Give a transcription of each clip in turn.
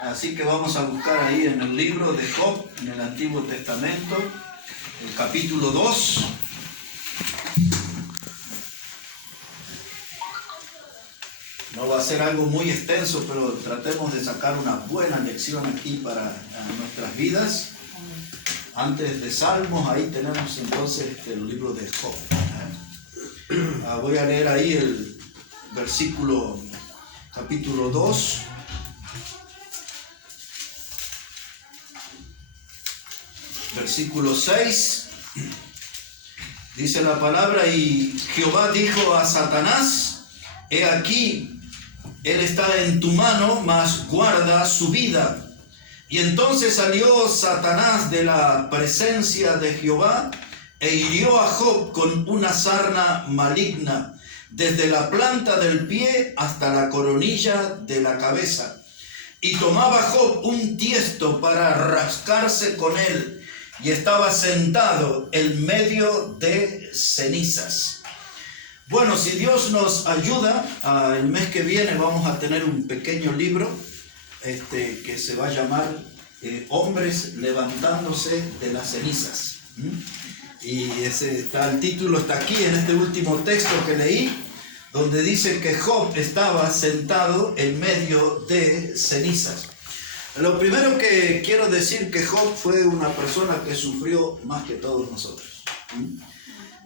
Así que vamos a buscar ahí en el libro de Job, en el Antiguo Testamento, el capítulo 2. No va a ser algo muy extenso, pero tratemos de sacar una buena lección aquí para nuestras vidas. Antes de Salmos, ahí tenemos entonces el libro de Job. Voy a leer ahí el versículo, capítulo 2. Versículo 6, dice la palabra: y Jehová dijo a Satanás, he aquí, él está en tu mano, mas guarda su vida. Y entonces salió Satanás de la presencia de Jehová e hirió a Job con una sarna maligna, desde la planta del pie hasta la coronilla de la cabeza. Y tomaba Job un tiesto para rascarse con él, y estaba sentado en medio de cenizas. Bueno, si Dios nos ayuda, el mes que viene vamos a tener un pequeño libro que se va a llamar Hombres levantándose de las cenizas. Y el título está aquí en este último texto que leí, donde dice que Job estaba sentado en medio de cenizas. Lo primero que quiero decir, que Job fue una persona que sufrió más que todos nosotros.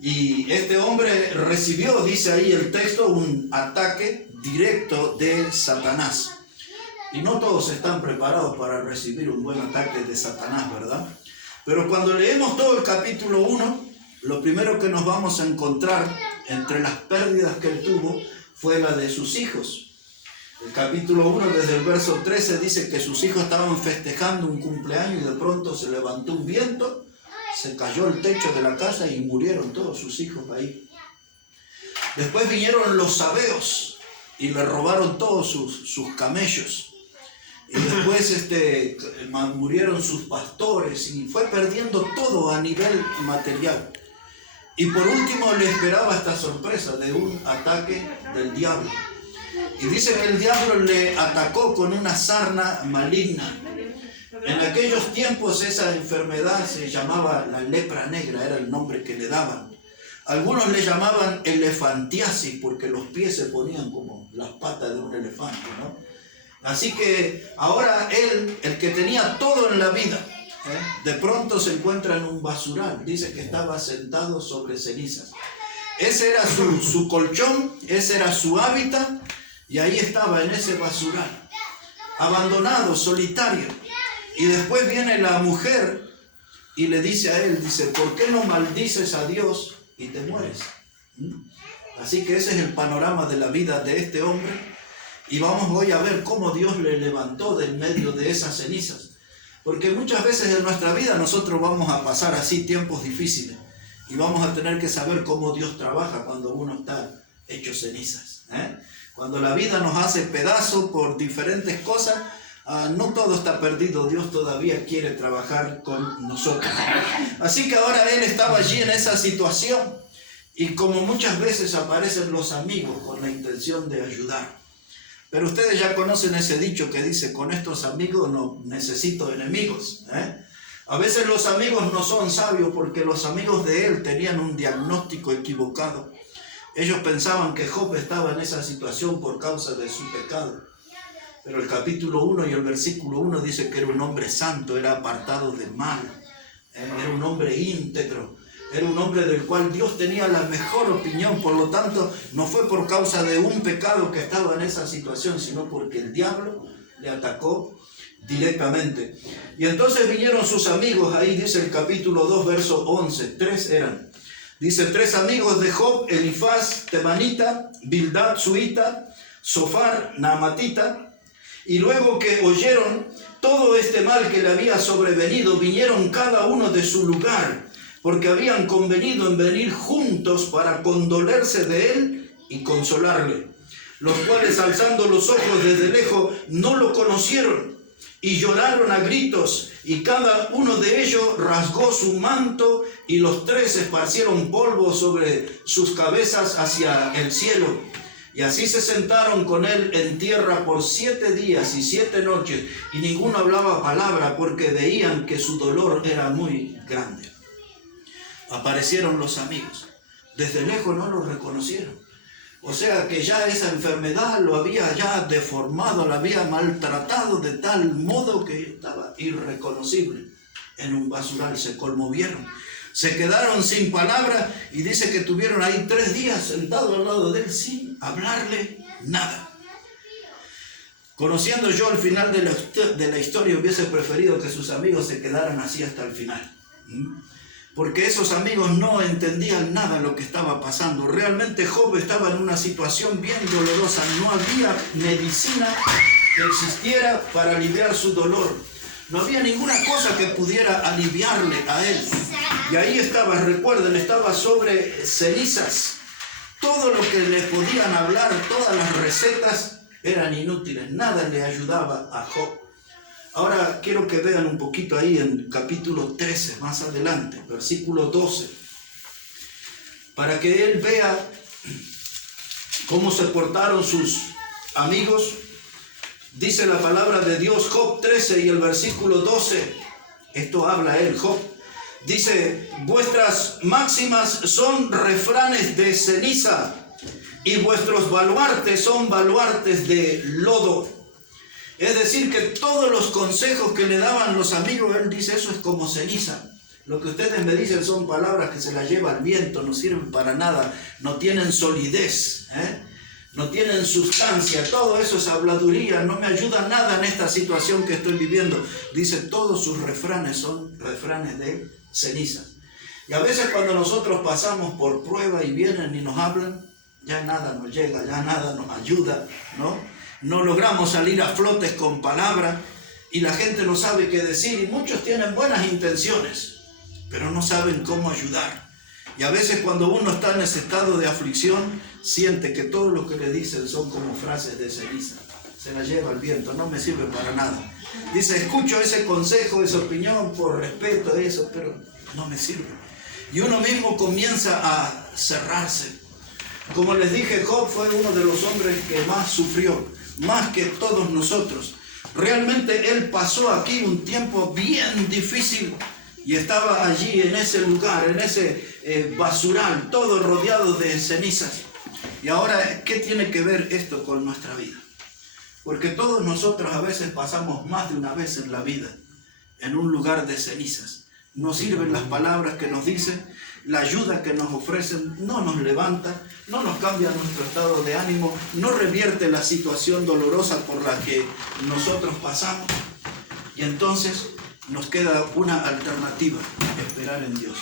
Y este hombre recibió, dice ahí el texto, un ataque directo de Satanás. Y no todos están preparados para recibir un buen ataque de Satanás, ¿verdad? Pero cuando leemos todo el capítulo 1, lo primero que nos vamos a encontrar entre las pérdidas que él tuvo fue la de sus hijos. El capítulo 1, desde el verso 13, dice que sus hijos estaban festejando un cumpleaños y de pronto se levantó un viento, se cayó el techo de la casa y murieron todos sus hijos ahí. Después vinieron los sabeos y le robaron todos sus camellos. Y después murieron sus pastores y fue perdiendo todo a nivel material. Y por último le esperaba esta sorpresa de un ataque del diablo. Y dice que el diablo le atacó con una sarna maligna. En aquellos tiempos esa enfermedad se llamaba la lepra negra, era el nombre que le daban. Algunos le llamaban elefantiasis porque los pies se ponían como las patas de un elefante, ¿no? Así que ahora él, el que tenía todo en la vida, de pronto se encuentra en un basural. Dice que estaba sentado sobre cenizas. Ese era su colchón, ese era su hábitat. Y ahí estaba en ese basural, abandonado, solitario. Y después viene la mujer y le dice a él, dice, ¿por qué no maldices a Dios y te mueres? Así que ese es el panorama de la vida de este hombre. Y vamos hoy a ver cómo Dios le levantó del medio de esas cenizas. Porque muchas veces en nuestra vida nosotros vamos a pasar así tiempos difíciles. Y vamos a tener que saber cómo Dios trabaja cuando uno está hecho cenizas. Cuando la vida nos hace pedazos por diferentes cosas, no todo está perdido. Dios todavía quiere trabajar con nosotros. Así que ahora él estaba allí en esa situación. Y como muchas veces aparecen los amigos con la intención de ayudar. Pero ustedes ya conocen ese dicho que dice, con estos amigos no necesito enemigos. A veces los amigos no son sabios porque los amigos de él tenían un diagnóstico equivocado. Ellos pensaban que Job estaba en esa situación por causa de su pecado. Pero el capítulo 1 y el versículo 1 dice que era un hombre santo, era apartado del mal. Era un hombre íntegro. Era un hombre del cual Dios tenía la mejor opinión. Por lo tanto, no fue por causa de un pecado que estaba en esa situación, sino porque el diablo le atacó directamente. Y entonces vinieron sus amigos. Ahí dice el capítulo 2, verso 11. 3 eran. Dice, 3 amigos de Job: Elifaz temanita, Bildad suita, Zofar naamatita. Y luego que oyeron todo este mal que le había sobrevenido, vinieron cada uno de su lugar, porque habían convenido en venir juntos para condolerse de él y consolarle. Los cuales, alzando los ojos desde lejos, no lo conocieron y lloraron a gritos, y cada uno de ellos rasgó su manto, y los 3 esparcieron polvo sobre sus cabezas hacia el cielo. Y así se sentaron con él en tierra por 7 días y 7 noches, y ninguno hablaba palabra, porque veían que su dolor era muy grande. Aparecieron los amigos. Desde lejos no los reconocieron. O sea que ya esa enfermedad lo había ya deformado, lo había maltratado de tal modo que estaba irreconocible. En un basural se conmovieron, se quedaron sin palabra, y dice que tuvieron ahí 3 días sentados al lado de él sin hablarle nada. Conociendo yo el final de la historia, hubiese preferido que sus amigos se quedaran así hasta el final. Porque esos amigos no entendían nada de lo que estaba pasando. Realmente Job estaba en una situación bien dolorosa. No había medicina que existiera para aliviar su dolor. No había ninguna cosa que pudiera aliviarle a él. Y ahí estaba, recuerden, estaba sobre cenizas. Todo lo que le podían hablar, todas las recetas eran inútiles. Nada le ayudaba a Job. Ahora quiero que vean un poquito ahí en capítulo 13, más adelante, versículo 12, para que él vea cómo se portaron sus amigos. Dice la palabra de Dios, Job 13 y el versículo 12, esto habla él, Job, dice: vuestras máximas son refranes de ceniza, y vuestros baluartes son baluartes de lodo. Es decir, que todos los consejos que le daban los amigos, él dice, eso es como ceniza. Lo que ustedes me dicen son palabras que se las lleva el viento, no sirven para nada, no tienen solidez, no tienen sustancia, todo eso es habladuría, no me ayuda nada en esta situación que estoy viviendo. Dice, todos sus refranes son refranes de ceniza. Y a veces cuando nosotros pasamos por prueba y vienen y nos hablan, ya nada nos llega, ya nada nos ayuda, ¿no? No logramos salir a flotes con palabras, y la gente no sabe qué decir, y muchos tienen buenas intenciones, pero no saben cómo ayudar. Y a veces cuando uno está en ese estado de aflicción, siente que todo lo que le dicen son como frases de ceniza. Se la lleva el viento, no me sirve para nada. Dice, escucho ese consejo, esa opinión por respeto, eso, pero no me sirve. Y uno mismo comienza a cerrarse. Como les dije, Job fue uno de los hombres que más sufrió, más que todos nosotros. Realmente él pasó aquí un tiempo bien difícil y estaba allí en ese lugar, en ese basural, todo rodeado de cenizas. Y ahora, ¿qué tiene que ver esto con nuestra vida? Porque todos nosotros a veces pasamos más de una vez en la vida en un lugar de cenizas. No sirven las palabras que nos dicen, la ayuda que nos ofrecen no nos levanta, no nos cambia nuestro estado de ánimo, no revierte la situación dolorosa por la que nosotros pasamos. Y entonces nos queda una alternativa: esperar en Dios.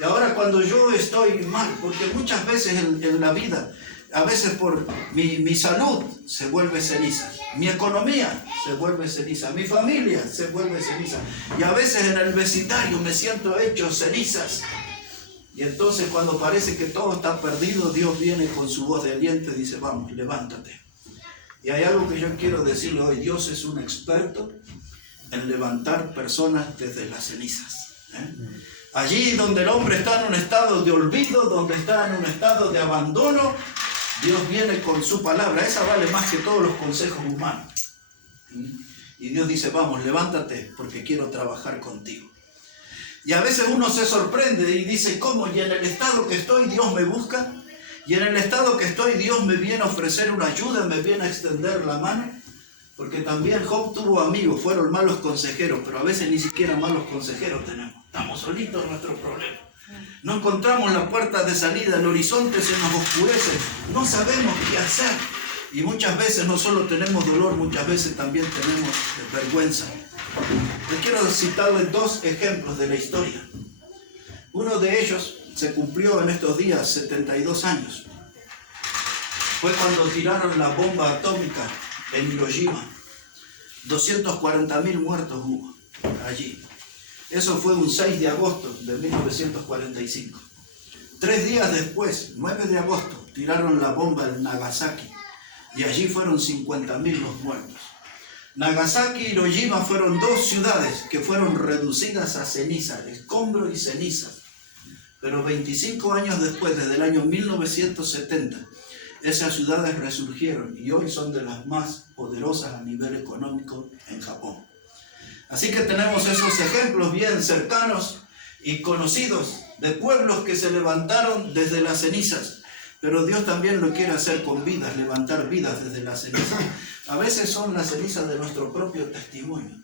Y ahora cuando yo estoy mal, porque muchas veces en la vida, a veces por mi salud se vuelve ceniza, mi economía se vuelve ceniza, mi familia se vuelve ceniza, y a veces en el vecindario me siento hecho cenizas. Y entonces cuando parece que todo está perdido, Dios viene con su voz de aliento y dice, vamos, levántate. Y hay algo que yo quiero decirle hoy: Dios es un experto en levantar personas desde las cenizas. Allí donde el hombre está en un estado de olvido, donde está en un estado de abandono, Dios viene con su palabra. Esa vale más que todos los consejos humanos. Y Dios dice, vamos, levántate porque quiero trabajar contigo. Y a veces uno se sorprende y dice, ¿cómo? Y en el estado que estoy, Dios me busca. Y en el estado que estoy, Dios me viene a ofrecer una ayuda, me viene a extender la mano. Porque también Job tuvo amigos, fueron malos consejeros, pero a veces ni siquiera malos consejeros tenemos. Estamos solitos en nuestro problema. No encontramos la puerta de salida, el horizonte se nos oscurece, no sabemos qué hacer. Y muchas veces no solo tenemos dolor, muchas veces también tenemos vergüenza. Les quiero citarles 2 ejemplos de la historia. Uno de ellos se cumplió en estos días, 72 años. Fue cuando tiraron la bomba atómica en Hiroshima. 240.000 muertos hubo allí. Eso fue un 6 de agosto de 1945. 3 días después, 9 de agosto, tiraron la bomba en Nagasaki. Y allí fueron 50.000 los muertos. Nagasaki y Hiroshima fueron 2 ciudades que fueron reducidas a ceniza, escombro y ceniza. Pero 25 años después, desde el año 1970, esas ciudades resurgieron y hoy son de las más poderosas a nivel económico en Japón. Así que tenemos esos ejemplos bien cercanos y conocidos de pueblos que se levantaron desde las cenizas. Pero Dios también lo quiere hacer con vidas, levantar vidas desde las cenizas. A veces son las cenizas de nuestro propio testimonio,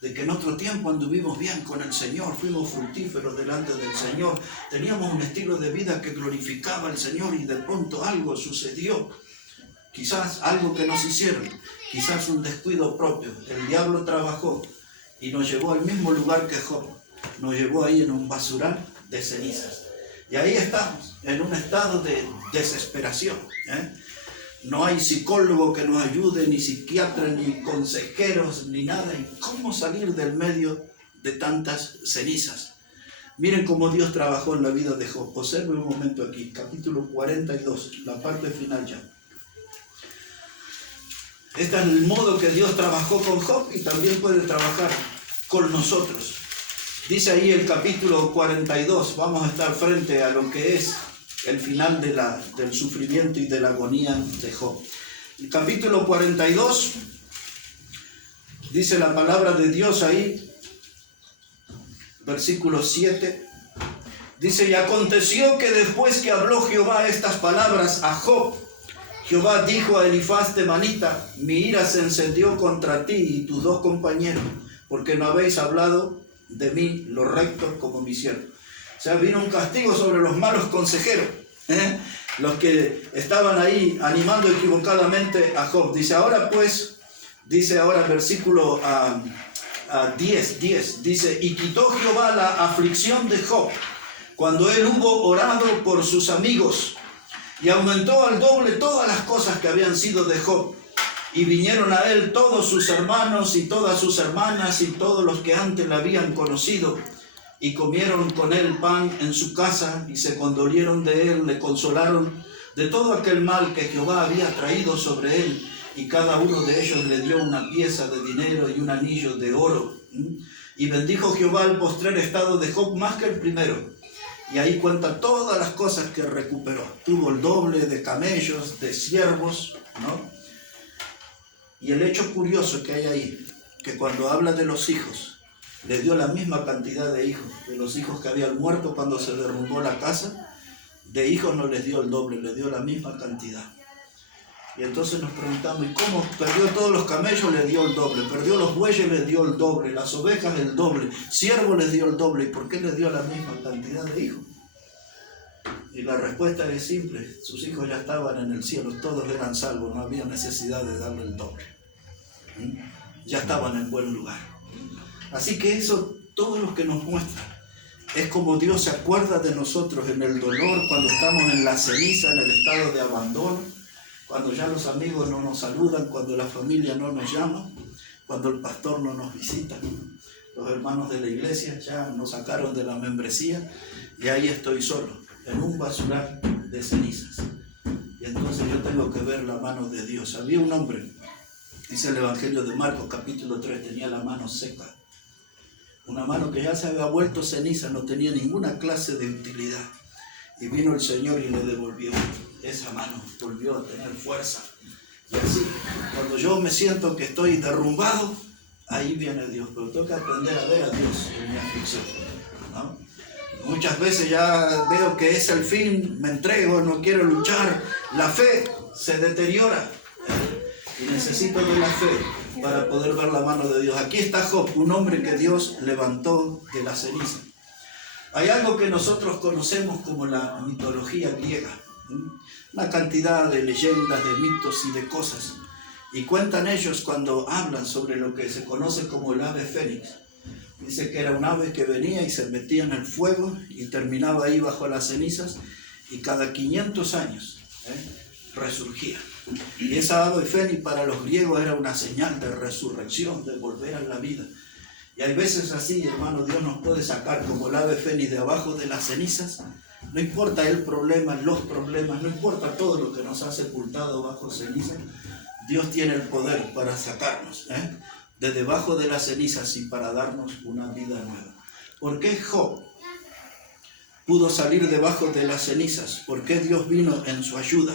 de que en otro tiempo anduvimos bien con el Señor, fuimos fructíferos delante del Señor, teníamos un estilo de vida que glorificaba al Señor y de pronto algo sucedió. Quizás algo que nos hicieron, quizás un descuido propio. El diablo trabajó y nos llevó al mismo lugar que Job, nos llevó ahí en un basural de cenizas. Y ahí estamos, en un estado de desesperación. No hay psicólogo que nos ayude, ni psiquiatra, ni consejeros, ni nada. ¿Y cómo salir del medio de tantas cenizas? Miren cómo Dios trabajó en la vida de Job. Observen un momento aquí, capítulo 42, la parte final ya. Este es el modo que Dios trabajó con Job y también puede trabajar con nosotros. Dice ahí el capítulo 42, vamos a estar frente a lo que es el final del sufrimiento y de la agonía de Job. El capítulo 42, dice la palabra de Dios ahí, versículo 7, dice: y aconteció que después que habló Jehová estas palabras a Job, Jehová dijo a Elifaz temanita: mi ira se encendió contra ti y tus dos compañeros, porque no habéis hablado de mí lo recto como mi siervo. O sea, vino un castigo sobre los malos consejeros, los que estaban ahí animando equivocadamente a Job. Dice ahora pues, dice ahora el versículo 10, dice: y quitó Jehová la aflicción de Job cuando él hubo orado por sus amigos, y aumentó al doble todas las cosas que habían sido de Job. Y vinieron a él todos sus hermanos y todas sus hermanas y todos los que antes le habían conocido, y comieron con él pan en su casa, y se condolieron de él, le consolaron de todo aquel mal que Jehová había traído sobre él, y cada uno de ellos le dio una pieza de dinero y un anillo de oro. Y bendijo Jehová el postrer estado de Job más que el primero. Y ahí cuenta todas las cosas que recuperó. Tuvo el doble de camellos, de siervos, ¿no? Y el hecho curioso que hay ahí, que cuando habla de los hijos, le dio la misma cantidad de hijos, de los hijos que habían muerto cuando se derrumbó la casa. De hijos no les dio el doble, les dio la misma cantidad. Y entonces nos preguntamos: ¿y cómo perdió todos los camellos? Le dio el doble. Perdió los bueyes, les dio el doble. Las ovejas, el doble. Siervos, les dio el doble. ¿Y por qué les dio la misma cantidad de hijos? Y la respuesta es simple: sus hijos ya estaban en el cielo, todos eran salvos, no había necesidad de darle el doble. Ya estaban en buen lugar. Así que eso, todo lo que nos muestra, es como Dios se acuerda de nosotros en el dolor, cuando estamos en la ceniza, en el estado de abandono, cuando ya los amigos no nos saludan, cuando la familia no nos llama, cuando el pastor no nos visita, los hermanos de la iglesia ya nos sacaron de la membresía y ahí estoy solo, en un basural de cenizas. Y entonces yo tengo que ver la mano de Dios. Había un hombre, dice el Evangelio de Marcos capítulo 3, tenía la mano seca. Una mano que ya se había vuelto ceniza, no tenía ninguna clase de utilidad. Y vino el Señor y le devolvió esa mano, volvió a tener fuerza. Y así, cuando yo me siento que estoy derrumbado, ahí viene Dios. Pero tengo que aprender a ver a Dios en mi aflicción, ¿no? Muchas veces ya veo que es el fin, me entrego, no quiero luchar. La fe se deteriora, y necesito de la fe para poder ver la mano de Dios. Aquí está Job, un hombre que Dios levantó de la ceniza. Hay algo que nosotros conocemos como la mitología griega, una cantidad de leyendas, de mitos y de cosas. Y cuentan ellos cuando hablan sobre lo que se conoce como el ave fénix. Dice que era un ave que venía y se metía en el fuego y terminaba ahí bajo las cenizas, y cada 500 años resurgía. Y esa ave fénix para los griegos era una señal de resurrección, de volver a la vida. Y hay veces así, hermano, Dios nos puede sacar como el ave fénix de abajo de las cenizas. No importa el problema, los problemas, no importa todo lo que nos ha sepultado bajo ceniza, Dios tiene el poder para sacarnos de debajo de las cenizas y para darnos una vida nueva. ¿Por qué Job pudo salir debajo de las cenizas? ¿Por qué Dios vino en su ayuda?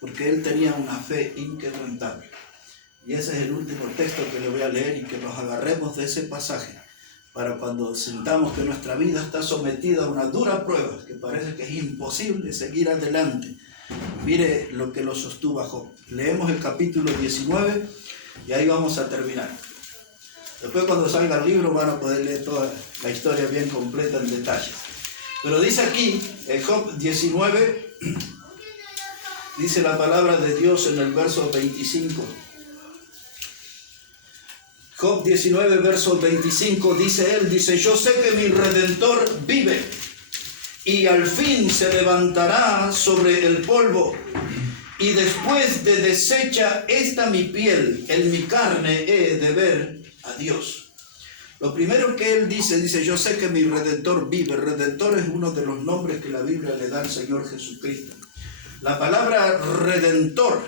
porque él tenía una fe inquebrantable. Y ese es el último texto que le voy a leer, y que nos agarremos de ese pasaje para cuando sintamos que nuestra vida está sometida a una dura prueba, que parece que es imposible seguir adelante. Mire lo que lo sostuvo a Job. Leemos el capítulo 19 y ahí vamos a terminar. Después, cuando salga el libro, van a poder leer toda la historia bien completa en detalle. Pero dice aquí, en Job 19, dice la palabra de Dios en el verso 25. Job 19, verso 25, dice, yo sé que mi Redentor vive, y al fin se levantará sobre el polvo, y después de deshecha esta mi piel, en mi carne he de ver a Dios. Lo primero que él dice, yo sé que mi Redentor vive. Redentor es uno de los nombres que la Biblia le da al Señor Jesucristo. La palabra Redentor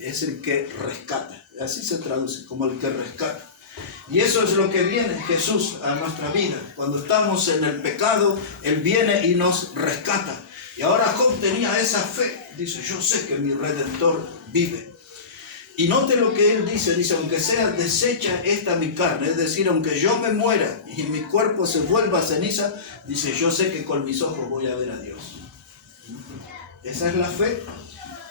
es el que rescata, así se traduce, como el que rescata. Y eso es lo que viene Jesús a nuestra vida. Cuando estamos en el pecado, Él viene y nos rescata. Y ahora Job tenía esa fe. Dice, yo sé que mi Redentor vive. Y note lo que él dice, aunque sea deshecha esta mi carne, es decir, aunque yo me muera y mi cuerpo se vuelva ceniza, dice, yo sé que con mis ojos voy a ver a Dios. Esa es la fe.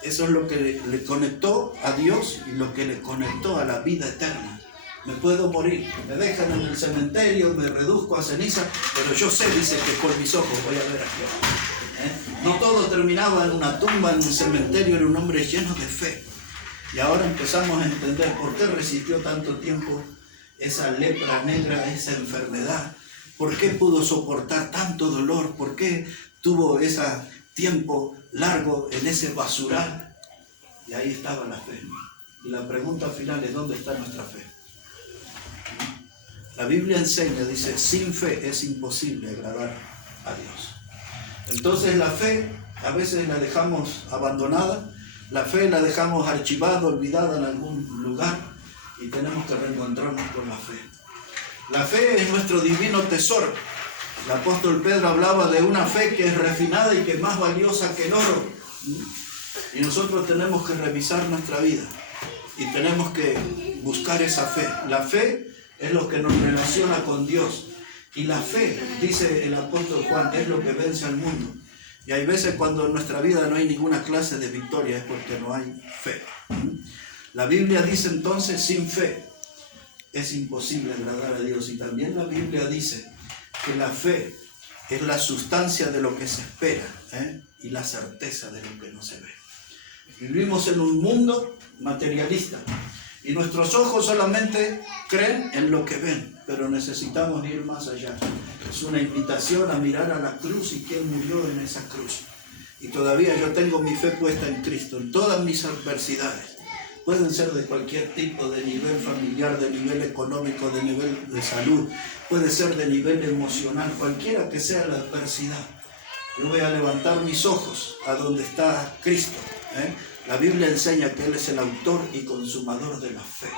Eso es lo que le conectó a Dios y lo que le conectó a la vida eterna. Me puedo morir, me dejan en el cementerio, me reduzco a ceniza, pero yo sé, dice, que con mis ojos voy a ver a Dios. No todo terminaba en una tumba, en un cementerio, era un hombre lleno de fe. Y ahora empezamos a entender por qué resistió tanto tiempo esa lepra negra, esa enfermedad. ¿Por qué pudo soportar tanto dolor? ¿Por qué tuvo ese tiempo largo en ese basural? Y ahí estaba la fe. Y la pregunta final es, ¿dónde está nuestra fe? La Biblia enseña, dice, sin fe es imposible agradar a Dios. Entonces la fe a veces la dejamos abandonada, la fe la dejamos archivada, olvidada en algún lugar, y tenemos que reencontrarnos con la fe. La fe es nuestro divino tesoro. El apóstol Pedro hablaba de una fe que es refinada y que es más valiosa que el oro. Y nosotros tenemos que revisar nuestra vida y tenemos que buscar esa fe. La fe es lo que nos relaciona con Dios. Y la fe, dice el apóstol Juan, es lo que vence al mundo. Y hay veces cuando en nuestra vida no hay ninguna clase de victoria, es porque no hay fe. La Biblia dice entonces, sin fe es imposible agradar a Dios. Y también la Biblia dice que la fe es la sustancia de lo que se espera, y la certeza de lo que no se ve. Vivimos en un mundo materialista y nuestros ojos solamente creen en lo que ven, pero necesitamos ir más allá. Es una invitación a mirar a la cruz y quién murió en esa cruz. Y todavía yo tengo mi fe puesta en Cristo, en todas mis adversidades. Pueden ser de cualquier tipo, de nivel familiar, de nivel económico, de nivel de salud, puede ser de nivel emocional, cualquiera que sea la adversidad. Yo voy a levantar mis ojos a donde está Cristo. La Biblia enseña que Él es el autor y consumador de la fe.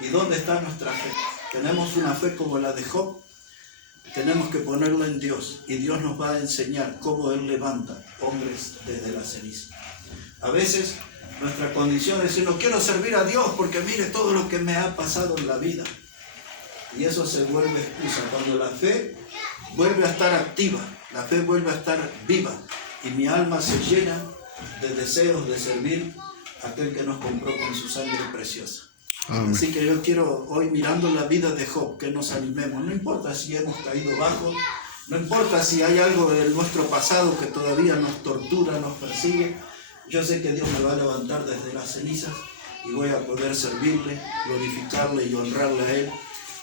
¿Y dónde está nuestra fe? Tenemos una fe como la de Job. Tenemos que ponerla en Dios y Dios nos va a enseñar cómo Él levanta hombres desde la ceniza. A veces nuestra condición es decir, no quiero servir a Dios porque mire todo lo que me ha pasado en la vida. Y eso se vuelve excusa. Cuando la fe vuelve a estar activa, la fe vuelve a estar viva y mi alma se llena de deseos de servir a aquel que nos compró con su sangre preciosa. Amén. Así que yo quiero hoy, mirando la vida de Job, que nos animemos. No importa si hemos caído bajo, no importa si hay algo de nuestro pasado que todavía nos tortura, nos persigue. Yo sé que Dios me va a levantar desde las cenizas y voy a poder servirle, glorificarle y honrarle a Él.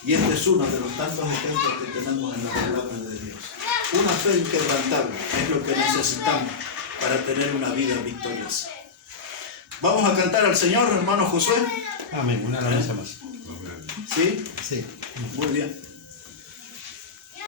Y este es uno de los tantos ejemplos que tenemos en la palabra de Dios. Una fe inquebrantable es lo que necesitamos para tener una vida victoriosa. Vamos a cantar al Señor, hermano Josué. Amén, una alabanza más. ¿Sí? Sí. Muy bien.